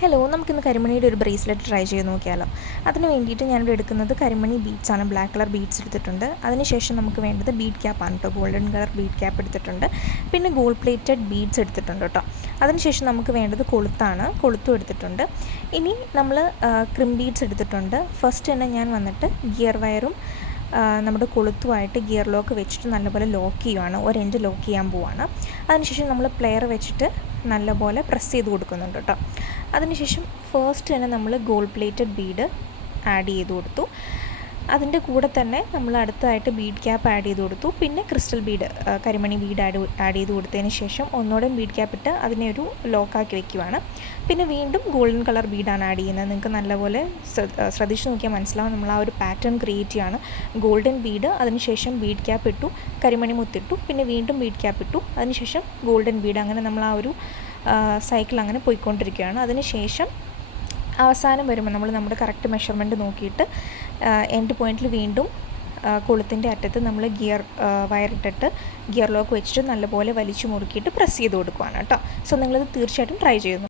Hello, നമുക്കിന്ന് കരിമണിയുടെ ഒരു bracelet try ചെയ്ത് നോക്കിയാലോ. അതിന് വേണ്ടിയിട്ട് ഞാനിവിടെ എടുക്കുന്നത് കരിമണി ബീഡ്സ് ആണ്. ബ്ലാക്ക് കളർ ബീഡ്സ് എടുത്തിട്ടുണ്ട്. അതിനുശേഷം നമുക്ക് വേണ്ടത് ബീഡ് ക്യാപ്പാണ് കേട്ടോ. ഗോൾഡൻ കളർ ബീഡ് ക്യാപ്പ് എടുത്തിട്ടുണ്ട്. പിന്നെ ഗോൾഡ് പ്ലേറ്റഡ് ബീഡ്സ് എടുത്തിട്ടുണ്ട് കേട്ടോ. അതിനുശേഷം നമുക്ക് വേണ്ടത് കൊളുത്താണ്. കൊളുത്തും എടുത്തിട്ടുണ്ട്. ഇനി നമ്മൾ ക്രിം ബീഡ്സ് എടുത്തിട്ടുണ്ട്. ഫസ്റ്റ് തന്നെ ഞാൻ വന്നിട്ട് ഗിയർ വയറും നമ്മുടെ കൊളുത്തുമായിട്ട് ഗിയർ ലോക്ക് വെച്ചിട്ട് നല്ലപോലെ ലോക്ക് ചെയ്യുവാണ്. ഒരു എൻഡ് ലോക്ക് ചെയ്യാൻ പോവാണ്. അതിനുശേഷം നമ്മൾ പ്ലെയർ വെച്ചിട്ട് നല്ലപോലെ പ്രസ് ചെയ്ത് കൊടുക്കുന്നുണ്ട് കേട്ടോ. അതിനുശേഷം ഫസ്റ്റ് തന്നെ നമ്മൾ ഗോൾഡ് പ്ലേറ്റഡ് ബീഡ് ആഡ് ചെയ്ത് കൊടുത്തു. അതിൻ്റെ കൂടെ തന്നെ നമ്മൾ അടുത്തതായിട്ട് ബീഡ് ക്യാപ്പ് ആഡ് ചെയ്ത് കൊടുത്തു. പിന്നെ ക്രിസ്റ്റൽ ബീഡ്, കരിമണി ബീഡ് ആഡ് ചെയ്ത് കൊടുത്തതിന് ശേഷം ഒന്നുകൂടെ ബീഡ് ക്യാപ്പ് ഇട്ട് അതിനെ ഒരു ലോക്കാക്കി വെക്കുവാണ്. പിന്നെ വീണ്ടും ഗോൾഡൻ കളർ ബീഡാണ് ആഡ് ചെയ്യുന്നത്. നിങ്ങൾക്ക് നല്ലപോലെ ശ്രദ്ധിച്ച് നോക്കിയാൽ മനസ്സിലാവും. നമ്മൾ ആ ഒരു പാറ്റേൺ ക്രിയേറ്റ് ചെയ്യാണ്. ഗോൾഡൻ ബീഡ്, അതിനുശേഷം ബീഡ് ക്യാപ്പ് ഇട്ടു, കരിമണി മുത്തിട്ടു, പിന്നെ വീണ്ടും ബീഡ് ക്യാപ്പ് ഇട്ടു, അതിനുശേഷം ഗോൾഡൻ ബീഡ്. അങ്ങനെ നമ്മൾ ആ ഒരു സൈക്കിൾ അങ്ങനെ പോയിക്കൊണ്ടിരിക്കുകയാണ്. അതിനുശേഷം അവസാനം വരുമ്പോൾ നമ്മൾ നമ്മുടെ കറക്റ്റ് മെഷർമെൻറ്റ് നോക്കിയിട്ട് എൻഡ് പോയിൻറ്റിൽ വീണ്ടും കൊളുത്തിൻ്റെ അറ്റത്ത് നമ്മൾ ഗിയർ വയറിട്ടിട്ട് ഗിയർ ലോക്ക് വെച്ചിട്ട് നല്ലപോലെ വലിച്ചു മുറുക്കിയിട്ട് പ്രസ് ചെയ്ത് കൊടുക്കുകയാണ് കേട്ടോ. സോ നിങ്ങളിത് തീർച്ചയായിട്ടും ട്രൈ ചെയ്യുന്നു.